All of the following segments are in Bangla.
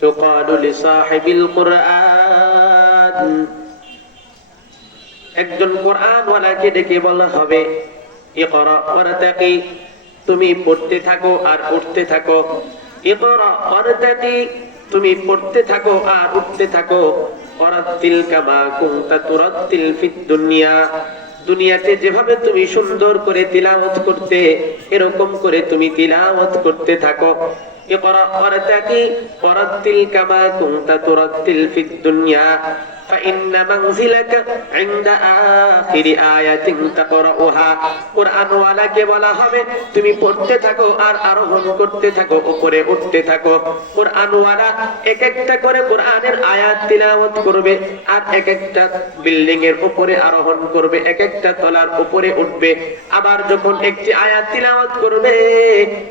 তুকালু লিসাহিবিল কুরআন, একজন কোরআন ওয়ালাকে ডেকে বলা হবে ইকরা ওয়ারতাকি, তুমি পড়তে থাকো আর উঠতে থাকো। ইকরা ওয়ারতাকি, তুমি পড়তে থাকো আর উঠতে থাকো। ওয়ারাতিল কামা কুনতা তুরাতিল ফিদ দুনিয়া, দুনিয়াতে যেভাবে তুমি সুন্দর করে তিলাওয়াত করতে এরকম করে তুমি তিলাওয়াত করতে থাকো। ইকরা ওয়ারতাকি ওয়ারাতিল কামা কুনতা তুরাতিল ফিদ দুনিয়া فإن منزلك عند آخر آية تقرأها, কুরআন ওয়ালাকে বলা হবে তুমি পড়তে থাকো আর আরোহণ করতে থাকো, উপরে উঠতে থাকো। কুরআন ওয়ালা এক একটা করে কুরআনের আয়াত তিলাওয়াত করবে আর এক একটা বিল্ডিং এর উপরে আরোহণ করবে, এক একটা তলার উপরে উঠবে। আবার যখন একটি আয়াত তিলাওয়াত করবে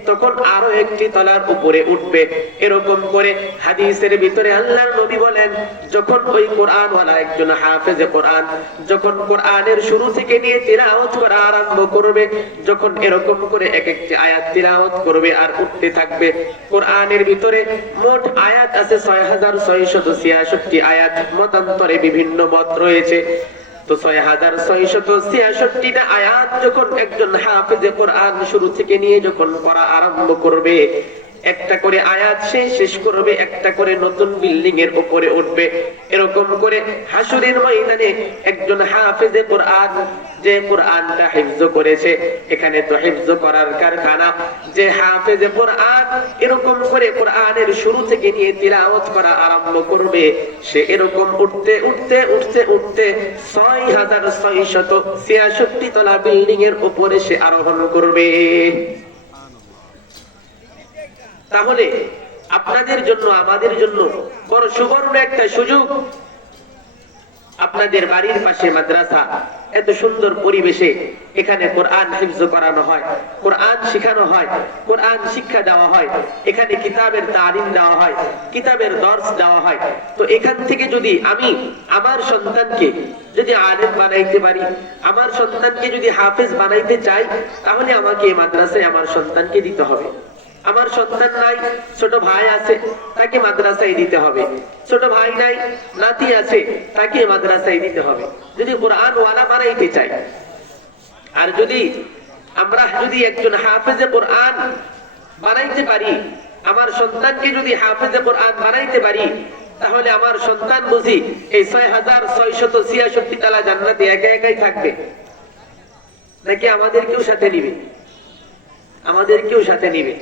তখন আরো একটি তলার উপরে উঠবে। এরকম করে হাদিসের ভিতরে আল্লাহর নবী বলেন, যখন ওই কুরআন ওয়ালা একজন হাফেজে কোরআন যখন কোরআনের শুরু থেকে নিয়ে তিলাওয়াত করা আরম্ভ করবে, যখন এরকম করে এক একটি আয়াত তিলাওয়াত করবে আর উঠতে থাকবে। কোরআনের ভিতরে মোট আয়াত আছে ৬৬৬৬ আয়াত, মতান্তরে বিভিন্ন মত রয়েছে। তো ৬৬৬৬টা আয়াত যখন একজন হাফেজে কোরআন শুরু থেকে নিয়ে যখন পড়া আরম্ভ করবে, একটা করে আয়াত শেষ করবে, একটা করে নতুন বিল্ডিং এর উপরে উঠবে। এরকম করে হাসরের ময়দানে একজন হাফেজে কোরআন যে কোরআনটা হিফজ করেছে, এখানে তো হিফজ করার কারখানা, যে হাফেজে কোরআন এরকম করে কোরআনের শুরু থেকে নিয়ে তিলাওয়াত করা আরম্ভ করবে, সে এরকম উঠতে উঠতে উঠতে উঠতে ৬৬৬৬ তলা বিল্ডিং এর উপরে সে আরোহণ করবে। তাহলে আপনাদের জন্য আমাদের জন্য বড় সুবর্ণ একটা সুযোগ, আপনাদের বাড়ির পাশে মাদ্রাসা, এত সুন্দর পরিবেশে এখানে কোরআন হিফজ করানো হয়, কোরআন শেখানো হয়, কোরআন শিক্ষা দেওয়া হয়, এখানে কিতাবের তালিম দেওয়া হয়, কিতাবের দর্স দেওয়া হয়। তো এখান থেকে যদি আমি আমার সন্তানকে যদি আলেম বানাইতে পারি, আমার সন্তানকে যদি হাফেজ বানাইতে চাই, তাহলে আমাকে এই মাদ্রাসায় আমার সন্তানকে দিতে হবে। আমার সন্তান নাই, ছোট ভাই আছে, তাকে মাদ্রাসায় দিতে হবে। ছোট ভাই নাই, নাতি আছে, তাকে মাদ্রাসায় দিতে হবে, যদি কোরআন ওয়ালা বানাইতে চাই। আর যদি আমরা একজন হাফেজে কোরআন বানাইতে পারি, আমার সন্তানকে যদি হাফেজে কোরআন বানাইতে পারি, তাহলে আমার সন্তান বুঝি এই ৬৬৬৬ তালা জান্নাতে একা একাই থাকবে, নাকি আমাদেরকেও সাথে নিবে? আমাদেরকেও সাথে নিবে।